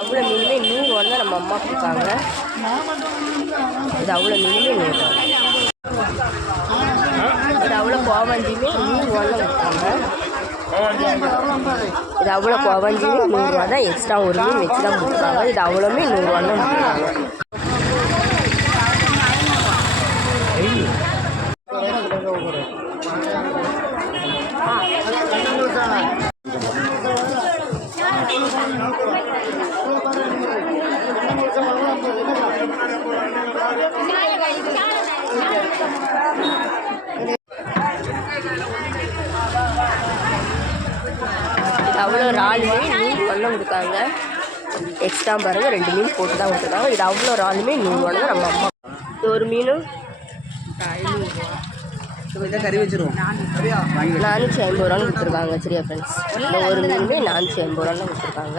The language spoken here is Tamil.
அவ்வளோ மீனுமே 100 ரூபா தான் நம்ம அம்மா கொடுத்தாங்க. இது அவ்வளோ மீனுமே 100 ரூபா. இது அவ்வளோ கோவஞ்சியுமே 100 ரூபா தான் கொடுத்தாங்க. இது அவ்வளோ கோவஞ்சியுமே 100 ரூபா தான். எக்ஸ்ட்ரா ஒரு மீன் வச்சு தான் கொடுத்தாங்க. இது அவ்வளோமே 100 ரூபா தான் கொடுத்தாங்க. அவ்வளோ இறாலுமே 100 ரூபா கொடுத்தாங்க. எக்ஸ்ட்ரா பாருங்கள் 2 மீன் போட்டு தான் கொடுத்துருக்காங்க. இது அவ்வளோ இறாலுமே 100 ரூபா தான் நம்ம அம்மா. இது ஒரு மீன் 450 ரூபான்னு கொடுத்துருக்காங்க. சரியா ஃப்ரெண்ட்ஸ், இந்த ஒரு மீனுமே 450 ரூபான்னு கொடுத்துருக்காங்க.